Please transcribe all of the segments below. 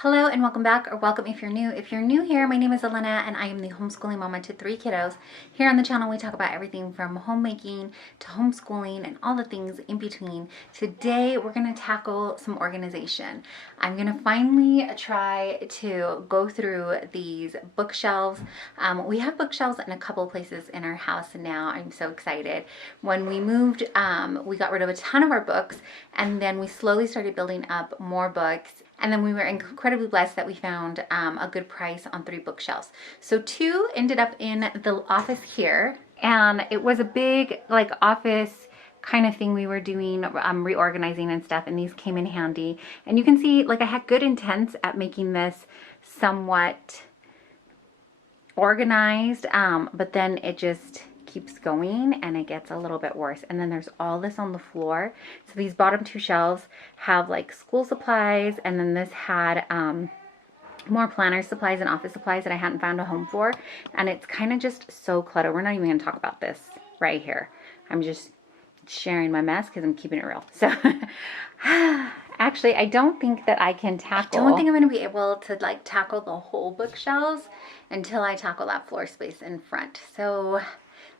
Hello and welcome back, or welcome if you're new. If you're new here, my name is Elena and I am the homeschooling mama to 3 kiddos. Here on the channel we talk about everything from homemaking to homeschooling and all the things in between. Today we're going to tackle some organization. I'm going to finally try to go through these bookshelves. We have bookshelves in a couple places in our house now. I'm so excited. When we moved, we got rid of a ton of our books, and then we slowly started building up more books. And then we were incredibly blessed that we found a good price on 3 bookshelves. So 2 ended up in the office here, and it was a big like office kind of thing we were doing, reorganizing and stuff, and these came in handy. And you can see like I had good intents at making this somewhat organized, but then it just keeps going and it gets a little bit worse. And then there's all this on the floor. So these bottom 2 shelves have like school supplies, and then this had more planner supplies and office supplies that I hadn't found a home for, and it's kind of just so cluttered. We're not even going to talk about this right here. I'm just sharing my mess because I'm keeping it real. So actually I don't think that I can tackle, I don't think I'm going to be able to like tackle the whole bookshelves until I tackle that floor space in front. So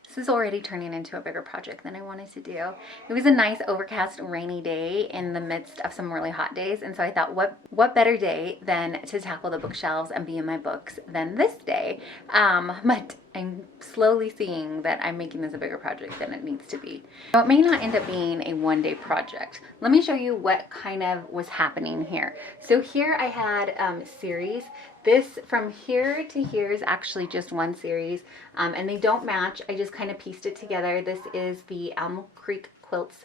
this is already turning into a bigger project than I wanted to do. It was a nice overcast rainy day in the midst of some really hot days, and so I thought what better day than to tackle the bookshelves and be in my books than this day. But I'm slowly seeing that I'm making this a bigger project than it needs to be. So it may not end up being a one-day project. Let me show you what kind of was happening here. So here I had series. This from here to here is actually just one series, and they don't match. I just kind of pieced it together. This is the Elm Creek Quilts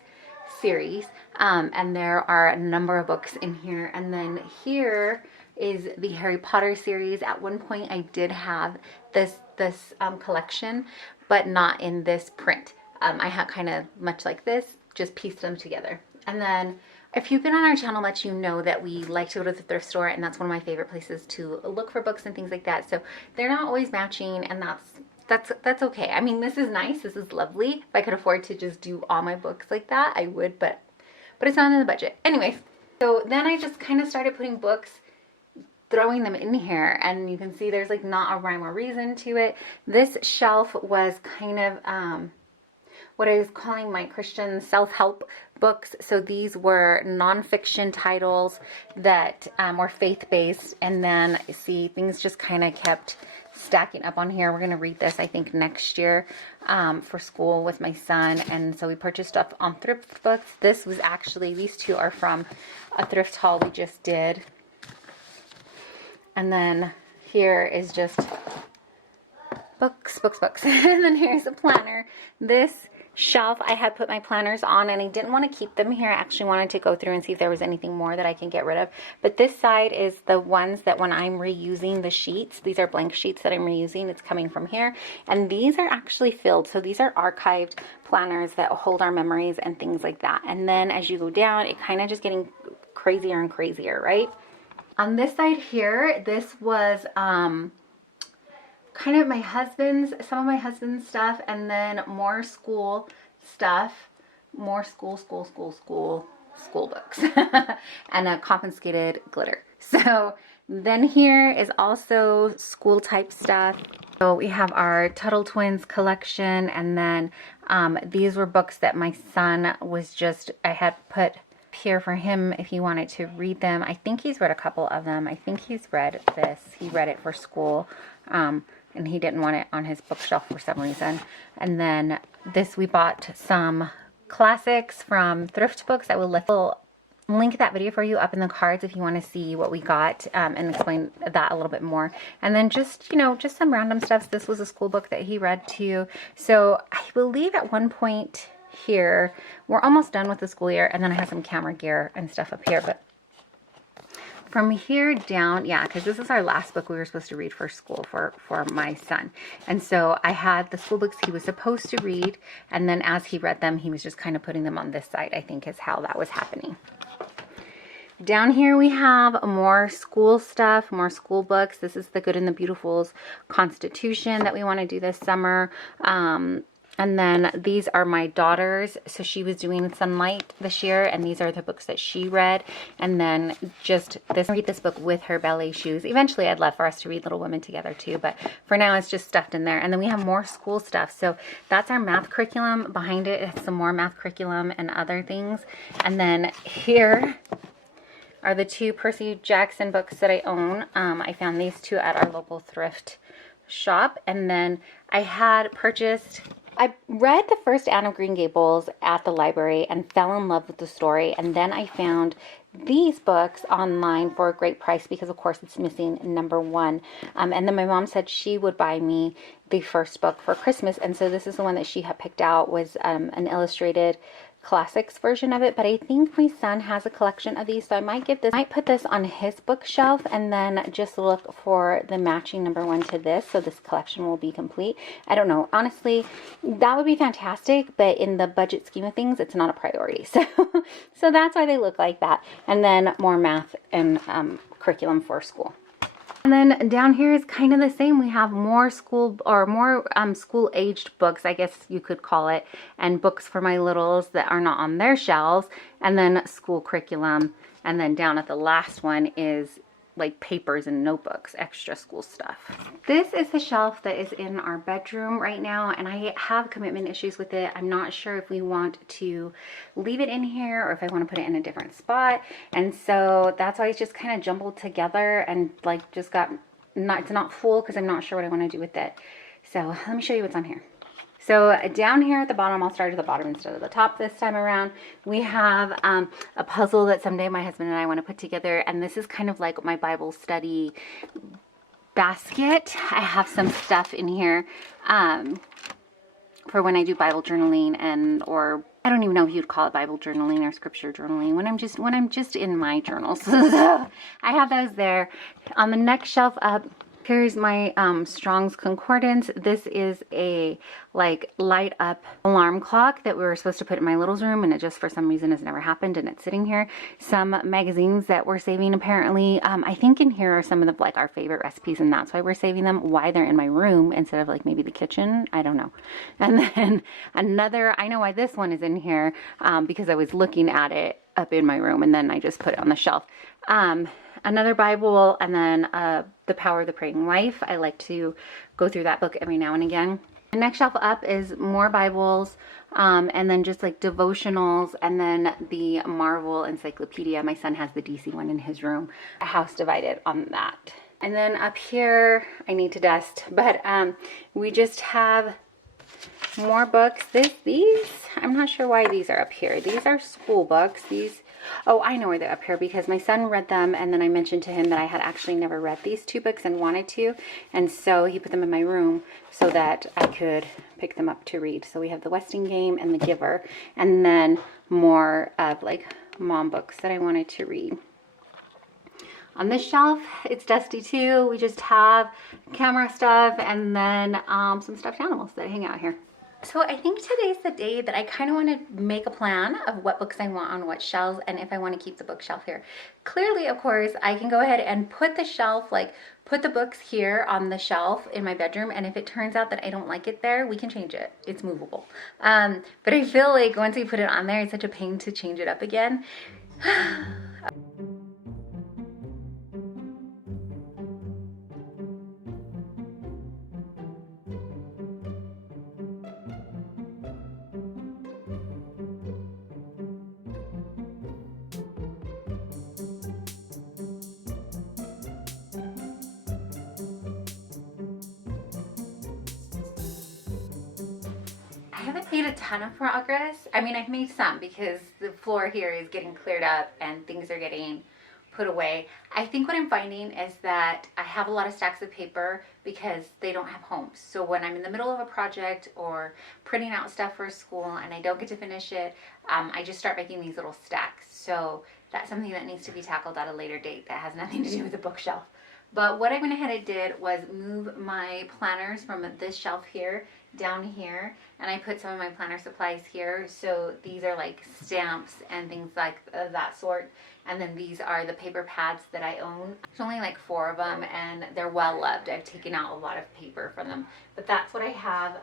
series, and there are a number of books in here. And then here is the Harry Potter series. At one point I did have this collection, but not in this print. I had kind of much like this, just pieced them together. And then if you've been on our channel much, you know that we like to go to the thrift store, and that's one of my favorite places to look for books and things like that. So they're not always matching, and that's okay. I mean, this is nice, this is lovely. If I could afford to just do all my books like that, I would, but it's not in the budget. Anyways, so then I just kind of started putting books, throwing them in here, and you can see there's like not a rhyme or reason to it. This shelf was kind of what I was calling my Christian self-help books. So these were nonfiction titles that were faith-based, and then see things just kind of kept stacking up on here. We're going to read this I think next year for school with my son, and so we purchased stuff on ThriftBooks. This was actually, these 2 are from a thrift haul we just did. And then here is just books. And then here's a planner. This shelf I had put my planners on, and I didn't want to keep them here. I actually wanted to go through and see if there was anything more that I can get rid of. But this side is the ones that when I'm reusing the sheets, these are blank sheets that I'm reusing. It's coming from here. And these are actually filled. So these are archived planners that hold our memories and things like that. And then as you go down, it kind of just getting crazier and crazier, right? On this side here, this was kind of my husband's, some of my husband's stuff, and then more school stuff, more school books, and a confiscated glitter. So then here is also school type stuff. So we have our Tuttle Twins collection, and then these were books that my son was just, I had put here for him if he wanted to read them. I think he's read a couple of them. I think he's read this. He read it for school, and he didn't want it on his bookshelf for some reason. And then this, we bought some classics from ThriftBooks. I will link that video for you up in the cards if you want to see what we got, and explain that a little bit more. And then just, you know, just some random stuff. This was a school book that he read too. So I believe at one point here, we're almost done with the school year, and then I have some camera gear and stuff up here. But from here down, yeah, because this is our last book we were supposed to read for school for my son. And so I had the school books he was supposed to read, and then as he read them, he was just kind of putting them on this side, I think is how that was happening. Down here we have more school stuff, more school books. This is the Good and the Beautiful's Constitution that we want to do this summer. And then these are my daughter's. So she was doing Sunlight this year, and these are the books that she read. And then just this, read this book with her ballet shoes. Eventually I'd love for us to read Little Women together too, but for now it's just stuffed in there. And then we have more school stuff. So that's our math curriculum. Behind it is some more math curriculum and other things. And then here are the 2 Percy Jackson books that I own. I found these 2 at our local thrift shop. And then I had purchased, I read the first Anne of Green Gables at the library and fell in love with the story. And then I found these books online for a great price because, of course, it's missing number 1. And then my mom said she would buy me the first book for Christmas. And so this is the one that she had picked out, was an illustrated classics version of it, but I think my son has a collection of these, so I might put this on his bookshelf and then just look for the matching number 1 to this, so this collection will be complete. I don't know, honestly, that would be fantastic, but in the budget scheme of things, it's not a priority. So that's why they look like that. And then more math and curriculum for school. And then down here is kind of the same. We have more school aged books, I guess you could call it, and books for my littles that are not on their shelves, and then school curriculum. And then down at the last one is like papers and notebooks, extra school stuff. This is the shelf that is in our bedroom right now, and I have commitment issues with it. I'm not sure if we want to leave it in here or if I want to put it in a different spot. And so that's why it's just kind of jumbled together and like just got, it's not full because I'm not sure what I want to do with it. So let me show you what's on here. So down here at the bottom, I'll start at the bottom instead of the top this time around. We have a puzzle that someday my husband and I want to put together. And this is kind of like my Bible study basket. I have some stuff in here for when I do Bible journaling or I don't even know if you'd call it Bible journaling or scripture journaling, when I'm just in my journals. So I have those there. On the next shelf up, here's my Strong's Concordance. This is a like light up alarm clock that we were supposed to put in my little's room, and it just for some reason has never happened, and it's sitting here. Some magazines that we're saving apparently. I think in here are some of the like our favorite recipes, and that's why we're saving them. Why they're in my room instead of like maybe the kitchen, I don't know. And then another, I know why this one is in here, because I was looking at it up in my room and then I just put it on the shelf. Another Bible, and then The Power of the Praying Wife. I like to go through that book every now and again. The next shelf up is more Bibles, and then just like devotionals, and then the Marvel Encyclopedia. My son has the DC one in his room. A house divided on that. And then up here, I need to dust, but we just have more books. These, I'm not sure why these are up here. These are school books. Oh, I know why they're up here because my son read them, and then I mentioned to him that I had actually never read these 2 books and wanted to, and so he put them in my room so that I could pick them up to read. So we have The Westing Game and The Giver, and then more of like mom books that I wanted to read. On this shelf, it's dusty too. We just have camera stuff and then some stuffed animals that hang out here. So I think today's the day that I kind of want to make a plan of what books I want on what shelves and if I want to keep the bookshelf here. Clearly, of course, I can go ahead and put the shelf, like put the books here on the shelf in my bedroom, and if it turns out that I don't like it there, we can change it. It's movable. But I feel like once we put it on there, it's such a pain to change it up again. I haven't made a ton of progress. I mean, I've made some because the floor here is getting cleared up and things are getting put away. I think what I'm finding is that I have a lot of stacks of paper because they don't have homes. So when I'm in the middle of a project or printing out stuff for school and I don't get to finish it, I just start making these little stacks. So that's something that needs to be tackled at a later date that has nothing to do with the bookshelf. But what I went ahead and did was move my planners from this shelf here down here, and I put some of my planner supplies here. So these are like stamps and things like that sort. And then these are the paper pads that I own. There's only like 4 of them, and they're well loved. I've taken out a lot of paper from them, but that's what I have.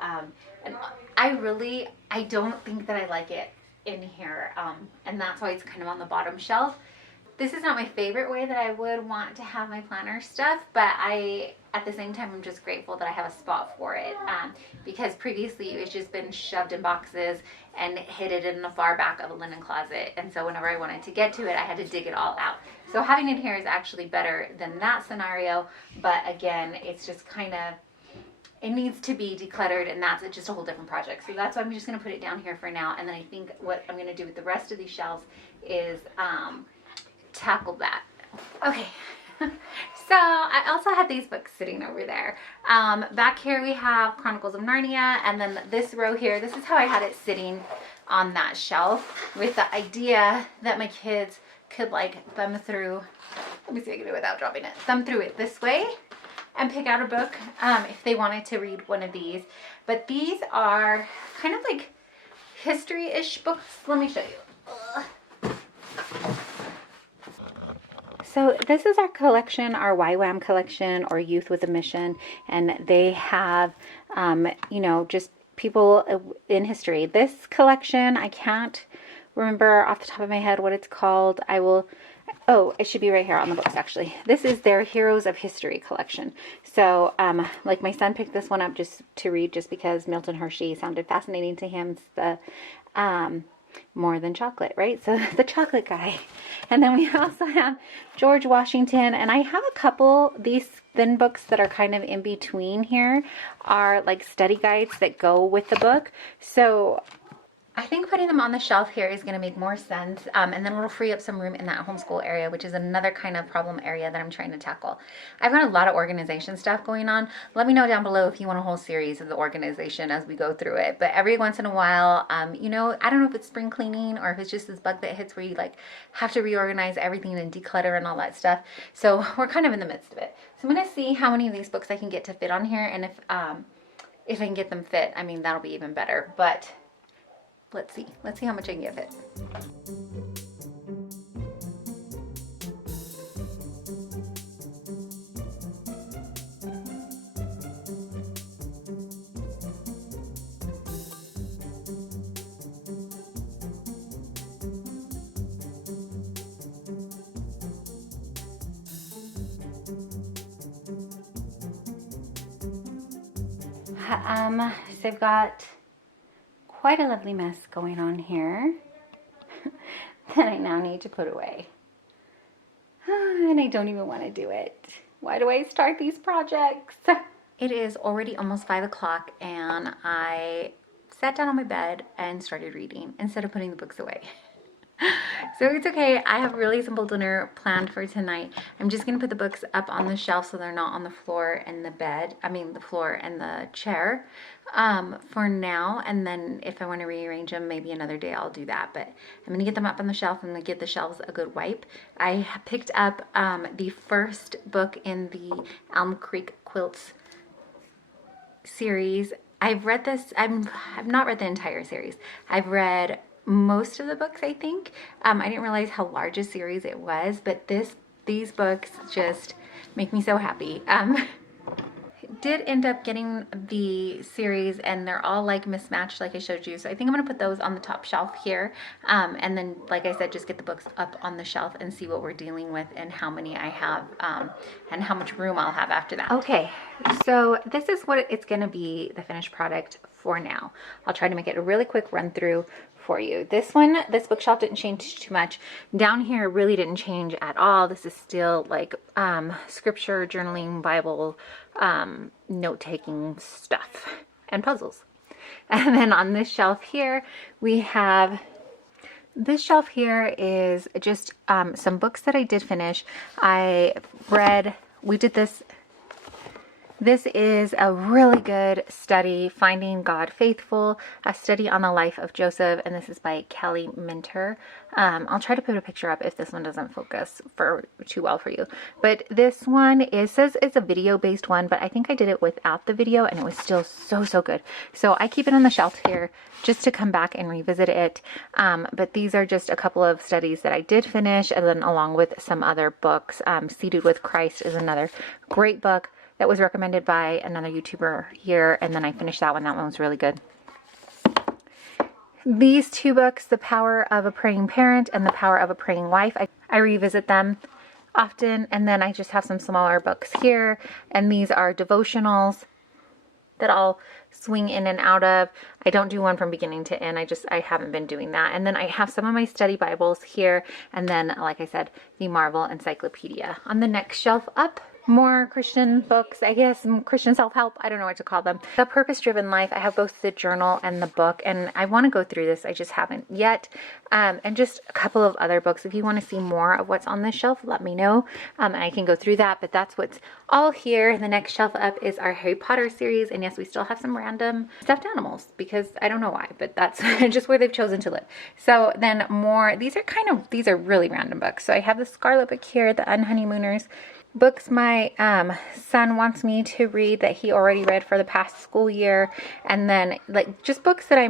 And I don't think that I like it in here, and that's why it's kind of on the bottom shelf. This is not my favorite way that I would want to have my planner stuff, but at the same time, I'm just grateful that I have a spot for it, because previously it's just been shoved in boxes and hid in the far back of a linen closet. And so whenever I wanted to get to it, I had to dig it all out. So having it here is actually better than that scenario. But again, it's just kind of, it needs to be decluttered, and that's just a whole different project. So that's why I'm just going to put it down here for now. And then I think what I'm going to do with the rest of these shelves is tackle that. Okay. So I also have these books sitting over there. Back here we have Chronicles of Narnia, and then this row here, this is how I had it sitting on that shelf, with the idea that my kids could like thumb through, let me see if I can do it without dropping it, thumb through it this way and pick out a book if they wanted to read one of these. But these are kind of like history-ish books. Let me show you. So this is our collection, our Ywam collection, or Youth with a Mission, and they have, you know, just people in history. This collection, I can't remember off the top of my head what it's called. Oh, it should be right here on the books, actually. This is their Heroes of History collection. So, like, my son picked this one up just to read, just because Milton Hershey sounded fascinating to him. It's the, more than chocolate, right? So the chocolate guy. And then we also have George Washington, and I have a couple, these thin books that are kind of in between here are like study guides that go with the book. So I think putting them on the shelf here is going to make more sense, and then it'll free up some room in that homeschool area, which is another kind of problem area that I'm trying to tackle. I've got a lot of organization stuff going on. Let me know down below if you want a whole series of the organization as we go through it. But every once in a while, you know, I don't know if it's spring cleaning or if it's just this bug that hits where you like have to reorganize everything and declutter and all that stuff. So we're kind of in the midst of it. So I'm going to see how many of these books I can get to fit on here, and if I can get them fit, I mean, that'll be even better. But let's see how much I can get fit. So I've got quite a lovely mess going on here that I now need to put away. And I don't even want to do it. Why do I start these projects? It is already almost 5 o'clock, and I sat down on my bed and started reading instead of putting the books away. So it's okay. I have a really simple dinner planned for tonight. I'm just going to put the books up on the shelf so they're not on the floor and the bed. I mean, the floor and the chair for now. And then if I want to rearrange them, maybe another day I'll do that. But I'm going to get them up on the shelf and give the shelves a good wipe. I picked up the first book in the Elm Creek Quilts series. I've read this. I've not read the entire series. I've read most of the books, I think. I didn't realize how large a series it was, but these books just make me so happy. Did end up getting the series, and they're all like mismatched like I showed you, so I think I'm gonna put those on the top shelf here, and then like I said, just get the books up on the shelf and see what we're dealing with and how many I have, and how much room I'll have after that. Okay, so this is what it's gonna be, the finished product for now. I'll try to make it a really quick run through for you. This bookshelf didn't change too much. Down here really didn't change at all. This is still like scripture, journaling, Bible, note-taking stuff and puzzles. And then on this shelf here, we have, this shelf here is just some books that I did finish. We did this This is a really good study, Finding God Faithful, a study on the life of Joseph, and this is by Kelly Minter. I'll try to put a picture up if this one doesn't focus too well for you. But this one, it says it's a video-based one, but I think I did it without the video, and it was still so good. So I keep it on the shelf here just to come back and revisit it. But these are just a couple of studies that I did finish, and then along with some other books. Seated with Christ is another great book that was recommended by another YouTuber here, and then I finished that one. That one was really good. These two books, The Power of a Praying Parent and The Power of a Praying Wife, I revisit them often, and then I just have some smaller books here, and these are devotionals that I'll swing in and out of. I don't do one from beginning to end. I haven't been doing that. And then I have some of my study Bibles here, and then, like I said, the Marvel Encyclopedia. On the next shelf up, more Christian books, I guess, Christian self-help, I don't know what to call them. The Purpose-Driven Life, I have both the journal and the book, and I want to go through this, I just haven't yet. And just a couple of other books. If you want to see more of what's on this shelf, let me know, and I can go through that, but that's what's all here. The next shelf up is our Harry Potter series, and yes, we still have some random stuffed animals, because I don't know why, but that's just where they've chosen to live. So then more, these are really random books. So I have the Scarlet book here, The Unhoneymooners, books my son wants me to read that he already read for the past school year, and then like just books that I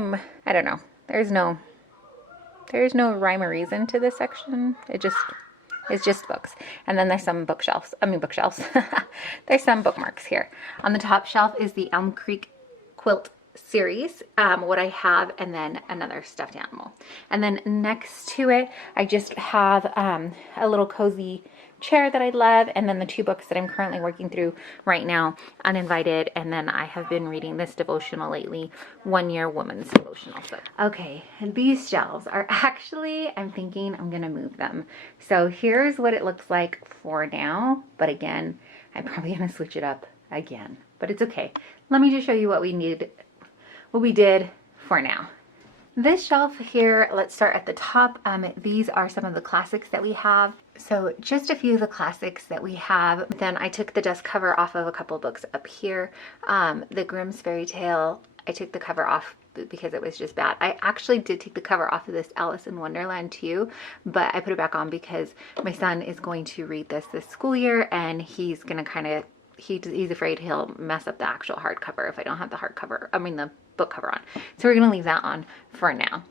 don't know, there's no rhyme or reason to this section. It's just books. And then there's some bookshelves. There's some bookmarks here. On the top shelf is the Elm Creek quilt series, what I have, and then another stuffed animal. And then next to it, I just have a little cozy chair that I love, and then the two books that I'm currently working through right now, Uninvited, and then I have been reading this devotional lately, 1 Year Woman's Devotional. So, okay, and these shelves are actually, I'm thinking I'm gonna move them. So here's what it looks like for now, but again, I'm probably gonna switch it up again, but it's okay. Let me just show you what we did for now. This shelf here, let's start at the top. These are some of the classics that we have. So just a few of the classics that we have. Then I took the dust cover off of a couple of books up here. The Grimm's Fairy Tale, I took the cover off because it was just bad. I actually did take the cover off of this Alice in Wonderland too, but I put it back on because my son is going to read this school year, and he's gonna he's afraid he'll mess up the actual hardcover if I don't have the book cover on. So we're gonna leave that on for now.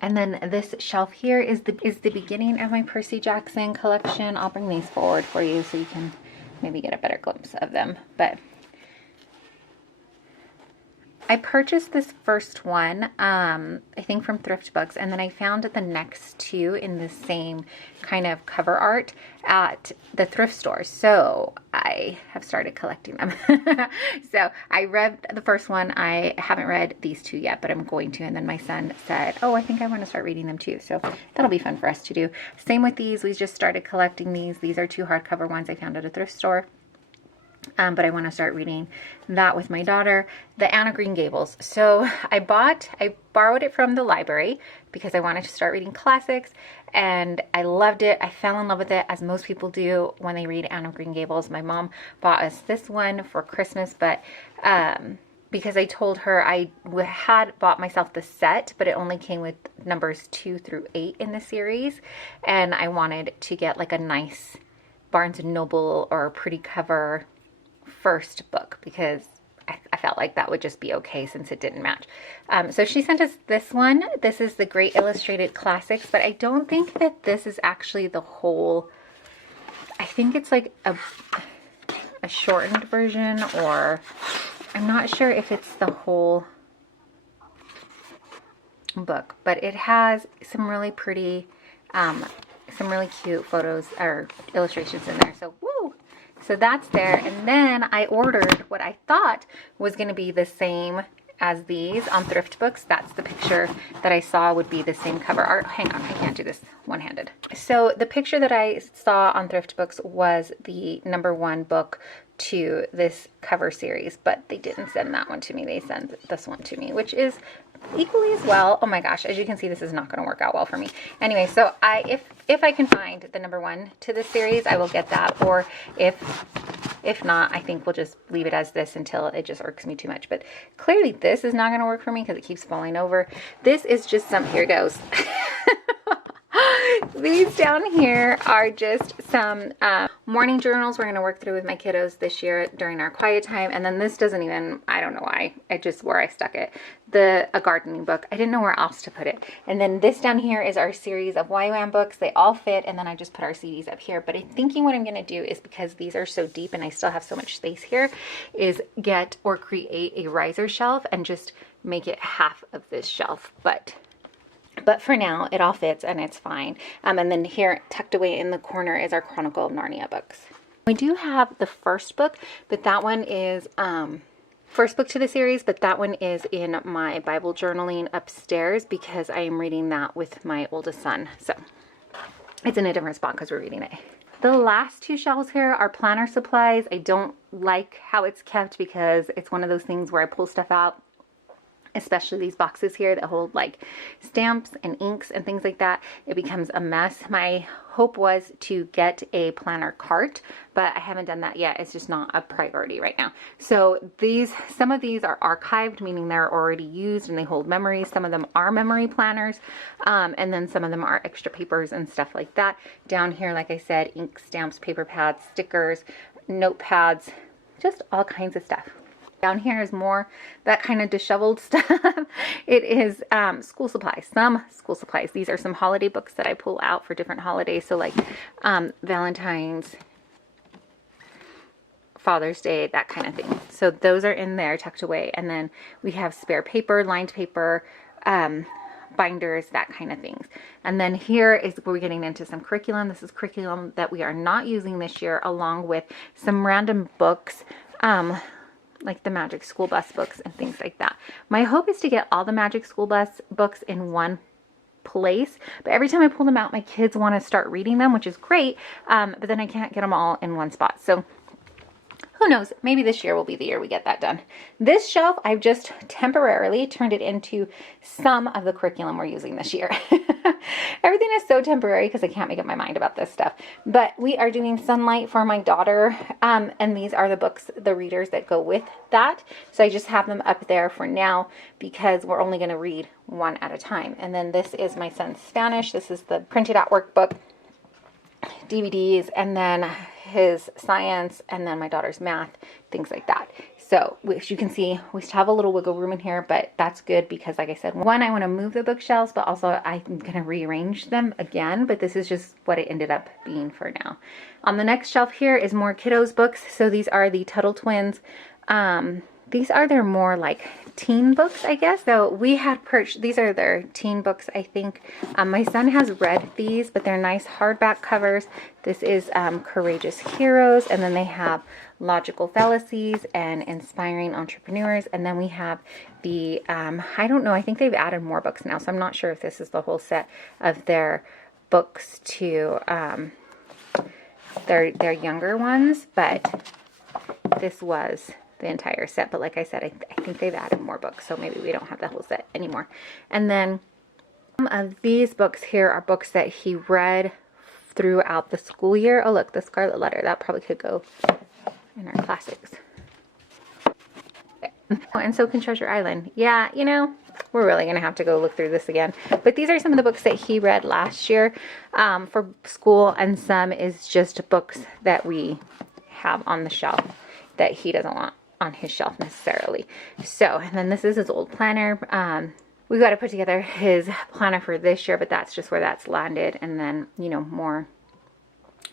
And then this shelf here is the beginning of my Percy Jackson collection. I'll bring these forward for you so you can maybe get a better glimpse of them. But I purchased this first one, I think from ThriftBooks, and then I found the next two in the same kind of cover art at the thrift store. So I have started collecting them. So I read the first one. I haven't read these two yet, but I'm going to. And then my son said, oh, I think I want to start reading them too. So that'll be fun for us to do. Same with these. We just started collecting these. These are two hardcover ones I found at a thrift store. But I want to start reading that with my daughter. The Anne of Green Gables. So I borrowed it from the library because I wanted to start reading classics, and I loved it. I fell in love with it, as most people do when they read Anne of Green Gables. My mom bought us this one for Christmas, but because I told her I had bought myself the set, but it only came with numbers 2 through 8 in the series, and I wanted to get like a nice Barnes & Noble or pretty cover first book because I felt like that would just be okay since it didn't match. So she sent us this one. This is the Great Illustrated Classics, but I don't think that this is actually the whole. I think it's like a shortened version, or I'm not sure if it's the whole book, but it has some really pretty, some really cute photos or illustrations in there. So woo! So that's there. And then I ordered what I thought was going to be the same as these on ThriftBooks. That's the picture that I saw would be the same cover art. Hang on, I can't do this one-handed. So the picture that I saw on ThriftBooks was the #1 book to this cover series, but they didn't send that one to me. They sent this one to me, which is equally as well. Oh my gosh, as you can see, this is not going to work out well for me. Anyway, so if I can find the #1 to this series, I will get that. Or if If not, I think we'll just leave it as this until it just irks me too much. But clearly this is not going to work for me because it keeps falling over. This is just some, here goes. These down here are just some morning journals we're going to work through with my kiddos this year during our quiet time. And then this doesn't even, I don't know why, it just where I stuck it. A gardening book. I didn't know where else to put it. And then this down here is our series of Ywam books. They all fit, and then I just put our CDs up here. But I'm thinking what I'm going to do is, because these are so deep and I still have so much space here, is get or create a riser shelf and just make it half of this shelf. But for now, it all fits and it's fine. And then here, tucked away in the corner, is our Chronicle of Narnia books. We do have the first book, but that one is first book to the series, but that one is in my Bible journaling upstairs because I am reading that with my oldest son. So it's in a different spot because we're reading it. The last two shelves here are planner supplies. I don't like how it's kept because it's one of those things where I pull stuff out, especially these boxes here that hold like stamps and inks and things like that. It becomes a mess. My hope was to get a planner cart, but I haven't done that yet. It's just not a priority right now. So some of these are archived, meaning they're already used and they hold memories. Some of them are memory planners, and then some of them are extra papers and stuff like that. Down here, like I said, ink, stamps, paper pads, stickers, notepads, just all kinds of stuff. Down here is more that kind of disheveled stuff. It is school supplies, some school supplies. These are some holiday books that I pull out for different holidays. So like Valentine's, Father's Day, that kind of thing. So those are in there tucked away. And then we have spare paper, lined paper, binders, that kind of things. And then here is where we're getting into some curriculum. This is curriculum that we are not using this year, along with some random books, like the Magic School Bus books and things like that. My hope is to get all the Magic School Bus books in one place, but every time I pull them out, my kids want to start reading them, which is great, but then I can't get them all in one spot. So who knows, maybe this year will be the year we get that done. This shelf, I've just temporarily turned it into some of the curriculum we're using this year. Everything is so temporary because I can't make up my mind about this stuff. But we are doing Sunlight for my daughter, and these are the books, the readers that go with that. So I just have them up there for now because we're only going to read one at a time. And then this is my son's Spanish. This is the printed out workbook, DVDs, and then his science, and then my daughter's math, things like that. So as you can see, we still have a little wiggle room in here, but that's good because, like I said, one, I want to move the bookshelves, but also I'm going to rearrange them again, but this is just what it ended up being for now. On the next shelf here is more kiddos books. So these are the Tuttle Twins. These are their more like teen books, I guess. So we had purchased, these are their teen books, I think. My son has read these, but they're nice hardback covers. This is Courageous Heroes, and then they have Logical Fallacies and Inspiring Entrepreneurs. And then we have the, I don't know, I think they've added more books now, so I'm not sure if this is the whole set of their books to their younger ones, but this was the entire set. But like I said, I think they've added more books, so maybe we don't have the whole set anymore. And then some of these books here are books that he read throughout the school year. Oh look, the Scarlet Letter, that probably could go in our classics. Oh, and so can Treasure Island. Yeah, you know, we're really gonna have to go look through this again. But these are some of the books that he read last year for school, and some is just books that we have on the shelf that he doesn't want on his shelf necessarily. So, and then this is his old planner. We've got to put together his planner for this year, but that's just where that's landed. And then, you know, more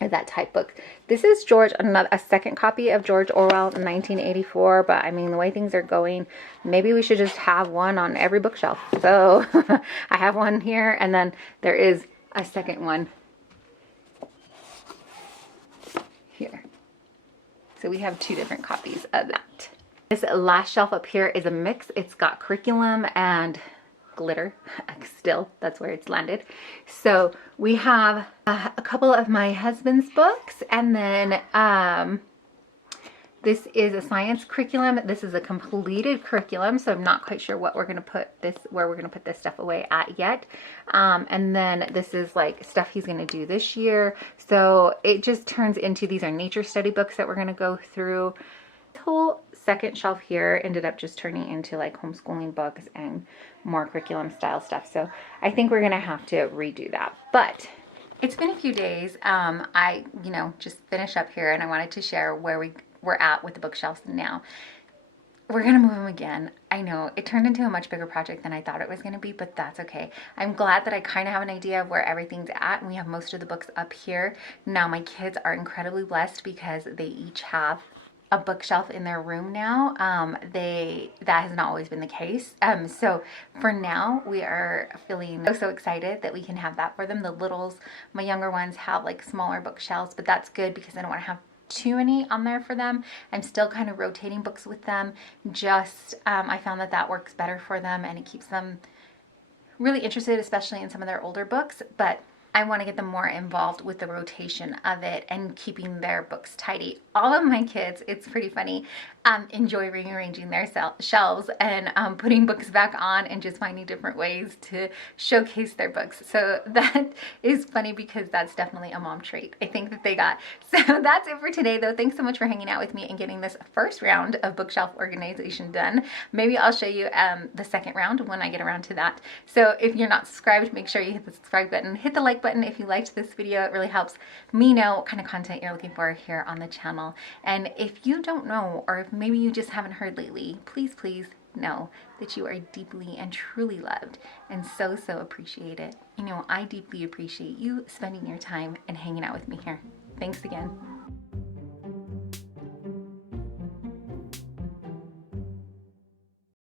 of that type book. This is George, a second copy of George Orwell 1984, but I mean, the way things are going, maybe we should just have one on every bookshelf. So I have one here, and then there is a second one here. So we have two different copies of that. This last shelf up here is a mix. It's got curriculum and glitter still. That's where it's landed. So we have a couple of my husband's books, and then This is a science curriculum. This is a completed curriculum, so I'm not quite sure what we're going to put this, where we're going to put this stuff away at yet. And then this is like stuff he's going to do this year. So it just turns into, these are nature study books that we're going to go through. This whole second shelf here ended up just turning into like homeschooling books and more curriculum style stuff. So I think we're going to have to redo that. But it's been a few days. I, just finished up here and I wanted to share where we're at with the bookshelves now. We're going to move them again. I know it turned into a much bigger project than I thought it was going to be, but that's okay. I'm glad that I kind of have an idea of where everything's at, and we have most of the books up here. Now my kids are incredibly blessed because they each have a bookshelf in their room now. That has not always been the case. So for now, we are feeling so excited that we can have that for them. The littles, my younger ones, have like smaller bookshelves, but that's good because I don't want to have too many on there for them. I'm still kind of rotating books with them. I found that works better for them, and it keeps them really interested, especially in some of their older books. But I want to get them more involved with the rotation of it and keeping their books tidy. All of my kids, it's pretty funny, enjoy rearranging their shelves and putting books back on and just finding different ways to showcase their books. So that is funny because that's definitely a mom trait, I think, that they got. So that's it for today, though. Thanks so much for hanging out with me and getting this first round of bookshelf organization done. Maybe I'll show you the second round when I get around to that. So if you're not subscribed, make sure you hit the subscribe button, hit the like button if you liked this video. It really helps me know what kind of content you're looking for here on the channel. And if you don't know, or if maybe you just haven't heard lately, please know that you are deeply and truly loved and so appreciate it. I deeply appreciate you spending your time and hanging out with me here. Thanks again.